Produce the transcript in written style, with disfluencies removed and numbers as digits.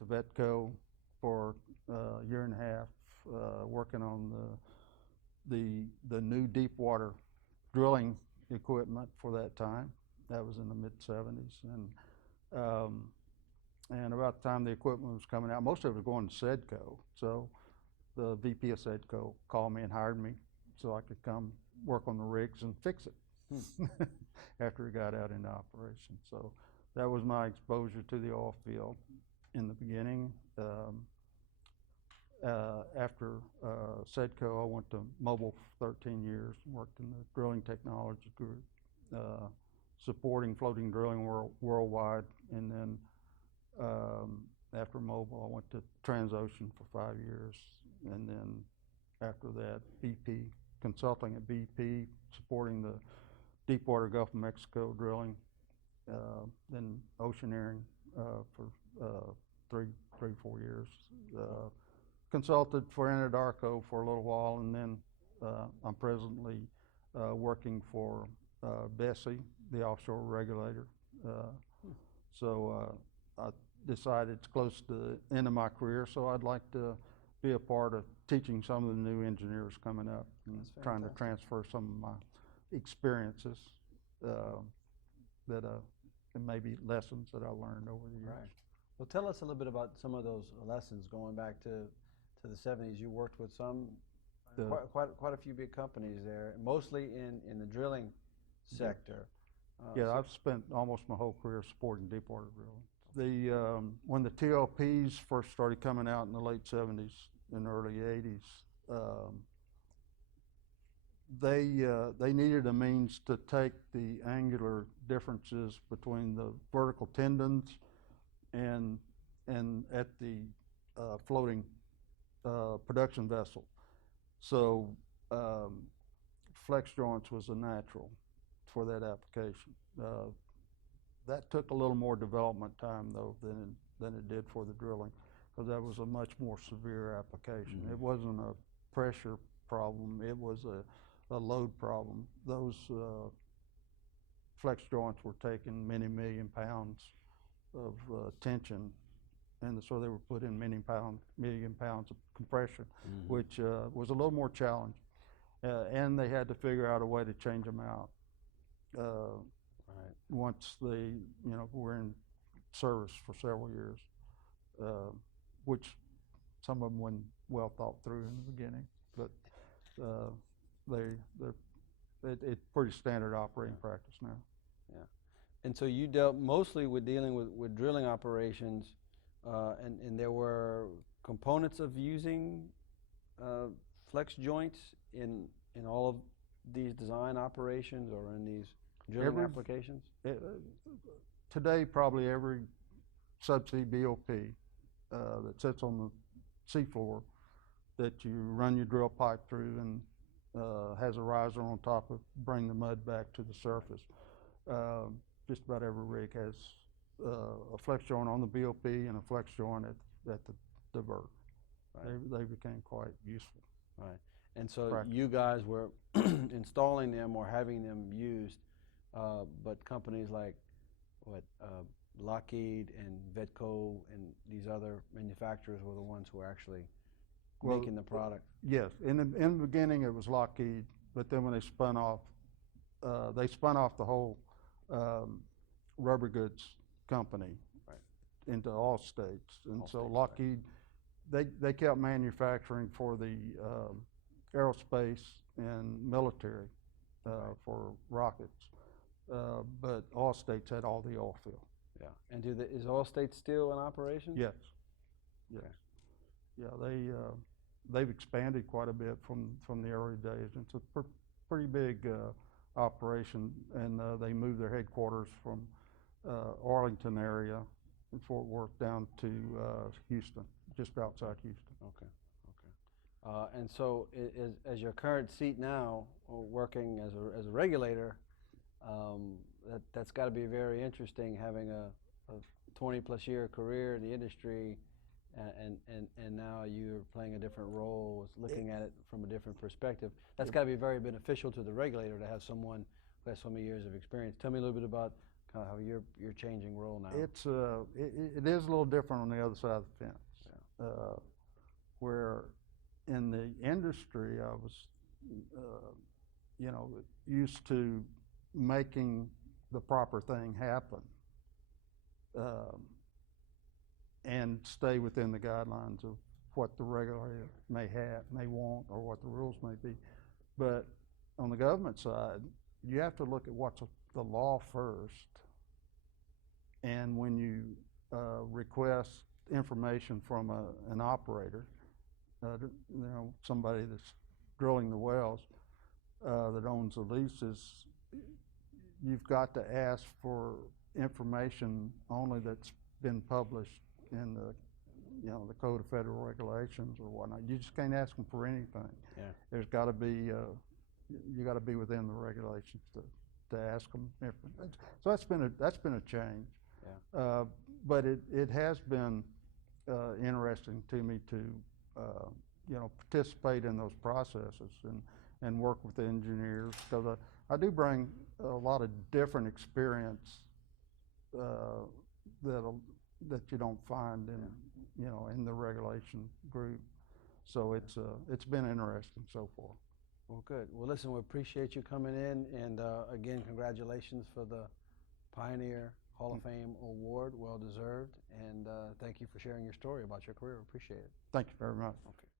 Went to Vetco for a year and a half, working on the new deepwater drilling equipment for that time. That was in the mid-'70s, and about the time the equipment was coming out, most of it was going to Sedco. So the VP of Sedco called me and hired me so I could come work on the rigs and fix it after it got out into operation. So that was my exposure to the oil field in the beginning. After Sedco, I went to Mobil for 13 years and worked in the drilling technology group, supporting floating drilling worldwide. And then after Mobil, I went to Transocean for 5 years. And then after that, BP, consulting at BP, supporting the deepwater Gulf of Mexico drilling. Then oceaneering for 4 years. Consulted for Anadarko for a little while, and then I'm presently working for BSEE, the offshore regulator. So I decided it's close to the end of my career, so I'd like to be a part of teaching some of the new engineers coming up and trying to transfer some of my experiences and maybe lessons that I learned over the years. Right. Well, tell us a little bit about some of those lessons going back to the '70s. You worked with quite a few big companies there, mostly in the drilling sector. Yeah, I've spent almost my whole career supporting deepwater drilling. When the TLPs first started coming out in the late '70s and early '80s, they needed a means to take the angular differences between the vertical tendons and at the floating production vessel. So flex joints was a natural for that application. That took a little more development time though than it did for the drilling, because that was a much more severe application. Mm-hmm. It wasn't a pressure problem, it was a load problem. Those flex joints were taking many million pounds of tension, and so they were put in million pounds of compression, mm-hmm. which was a little more challenging. And they had to figure out a way to change them out. Right. Once they, were in service for several years, which some of them weren't well thought through in the beginning, but it's pretty standard operating practice now. Yeah, and so you dealt mostly with dealing with drilling operations, and there were components of using flex joints in all of these design operations or in these drilling applications? Today, probably every subsea BOP that sits on the seafloor that you run your drill pipe through and has a riser on top of bring the mud back to the surface. Just about every rig has a flex joint on the BOP and a flex joint at the divert. Right. They became quite useful. Right. And so you guys were installing them or having them used, but companies like Lockheed and Vetco and these other manufacturers were the ones who were actually making the product. Yes. In the beginning it was Lockheed, but then when they spun off the whole rubber goods company into all states. And so Lockheed, they kept manufacturing for the aerospace and military for rockets, but all states had all the oil field. Yeah. And is all states still in operation? Yes. Yes. Okay. Yeah, they've expanded quite a bit from the early days. It's a pretty big operation, and they moved their headquarters from Arlington area in Fort Worth down to Houston, just outside Houston. Okay. And so, as your current seat now, working as a regulator, that's got to be very interesting, having a 20+ year career in the industry, and now you're playing a different role, looking at it from a different perspective. That's got to be very beneficial to the regulator to have someone who has so many years of experience. Tell me a little bit about kind of how you're changing role now. It's it is a little different on the other side of the fence. Yeah. Where in the industry I was, you know, used to making the proper thing happen, and stay within the guidelines of what the regulator may want, or what the rules may be. But on the government side, you have to look at what's the law first. And when you request information from an operator, you know, somebody that's drilling the wells, that owns the leases, you've got to ask for information only that's been published in the, you know, the Code of Federal Regulations or whatnot. You just can't ask them for anything. Yeah. There's got to be, you got to be within the regulations to ask them. So that's been a change. Yeah. But it has been interesting to me to you know, participate in those processes and work with the engineers, because I do bring a lot of different experience that you don't find in, you know, in the regulation group. So it's been interesting so far. Well, good. Well, listen, we appreciate you coming in, and again, congratulations for the Pioneer Hall of Fame Award, well deserved, and thank you for sharing your story about your career. Appreciate it. Thank you very much. Okay.